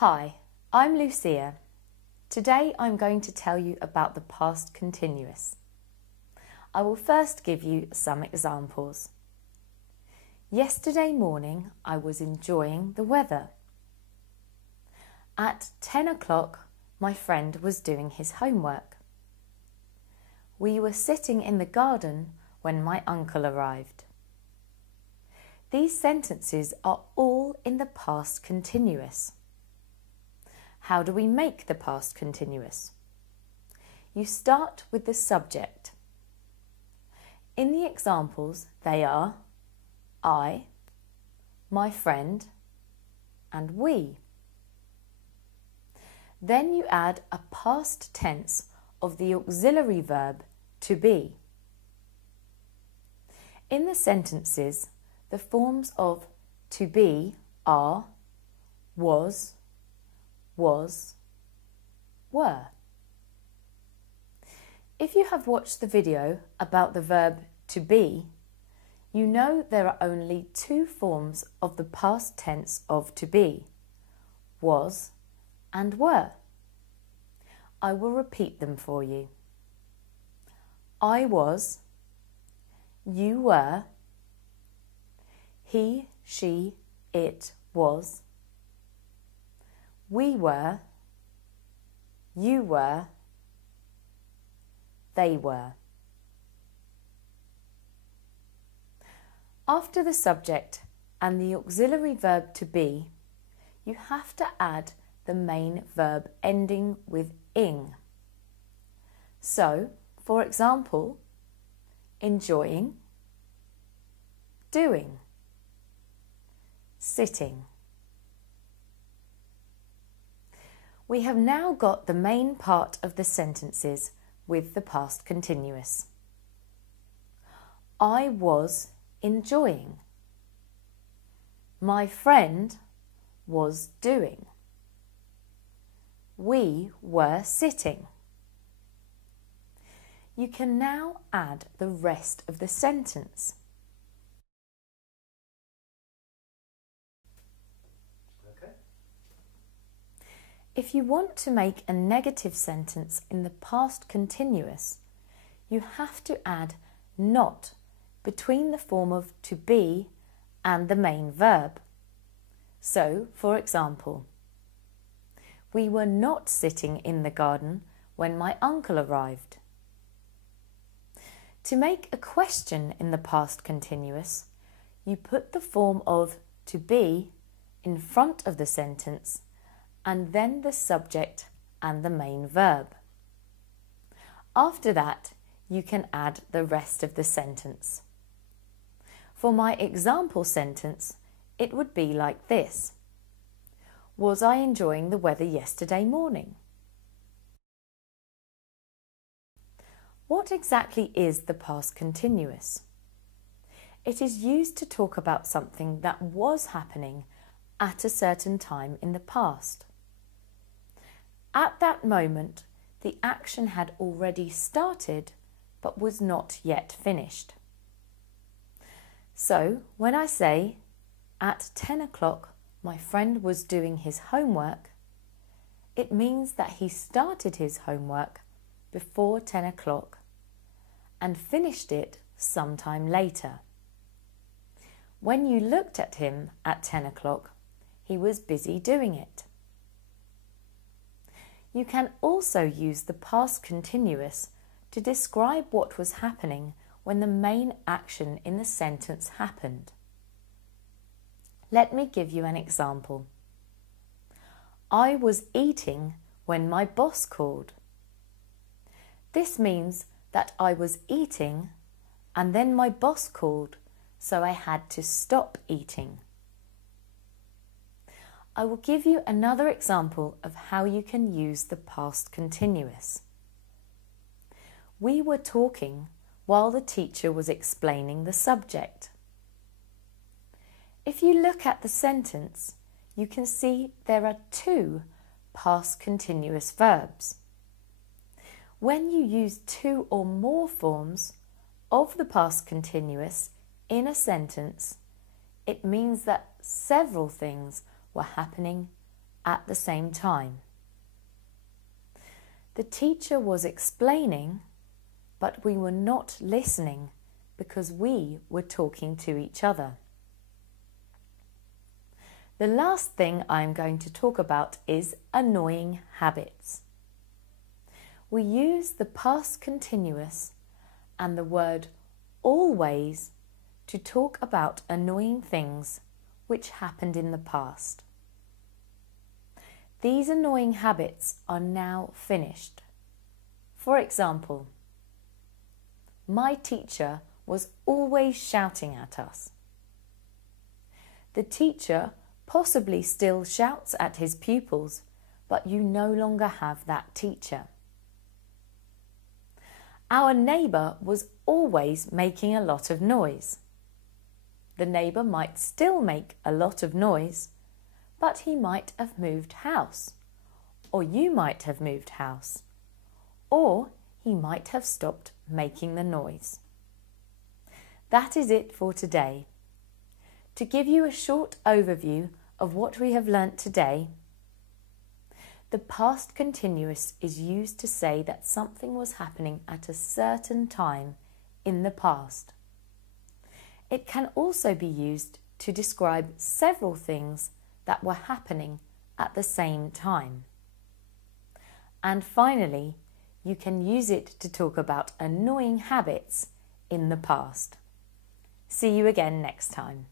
Hi, I'm Lucia. Today I'm going to tell you about the past continuous. I will first give you some examples. Yesterday morning I was enjoying the weather. At 10 o'clock my friend was doing his homework. We were sitting in the garden when my uncle arrived. These sentences are all in the past continuous. How do we make the past continuous? You start with the subject. In the examples, they are I, my friend, and we. Then you add a past tense of the auxiliary verb to be. In the sentences, the forms of to be are was, were. If you have watched the video about the verb to be, you know there are only two forms of the past tense of to be, was and were. I will repeat them for you. I was, you were, he, she, it was, we were, you were, they were. After the subject and the auxiliary verb to be, you have to add the main verb ending with ing. So, for example, enjoying, doing, sitting. We have now got the main part of the sentences with the past continuous. I was enjoying. My friend was doing. We were sitting. You can now add the rest of the sentence. If you want to make a negative sentence in the past continuous, you have to add not between the form of to be and the main verb. So, for example, we were not sitting in the garden when my uncle arrived. To make a question in the past continuous, you put the form of to be in front of the sentence and then the subject and the main verb. After that, you can add the rest of the sentence. For my example sentence, it would be like this. Was I enjoying the weather yesterday morning? What exactly is the past continuous? It is used to talk about something that was happening at a certain time in the past. At that moment, the action had already started but was not yet finished. So, when I say, at 10 o'clock my friend was doing his homework, it means that he started his homework before 10 o'clock and finished it sometime later. When you looked at him at 10 o'clock, he was busy doing it. You can also use the past continuous to describe what was happening when the main action in the sentence happened. Let me give you an example. I was eating when my boss called. This means that I was eating and then my boss called, so I had to stop eating. I will give you another example of how you can use the past continuous. We were talking while the teacher was explaining the subject. If you look at the sentence, you can see there are two past continuous verbs. When you use two or more forms of the past continuous in a sentence, it means that several things were happening at the same time. The teacher was explaining, but we were not listening because we were talking to each other. The last thing I'm going to talk about is annoying habits. We use the past continuous and the word always to talk about annoying things which happened in the past. These annoying habits are now finished. For example, my teacher was always shouting at us. The teacher possibly still shouts at his pupils, but you no longer have that teacher. Our neighbour was always making a lot of noise. The neighbour might still make a lot of noise, but he might have moved house, or you might have moved house, or he might have stopped making the noise. That is it for today. To give you a short overview of what we have learnt today, the past continuous is used to say that something was happening at a certain time in the past. It can also be used to describe several things that were happening at the same time. And finally, you can use it to talk about annoying habits in the past. See you again next time.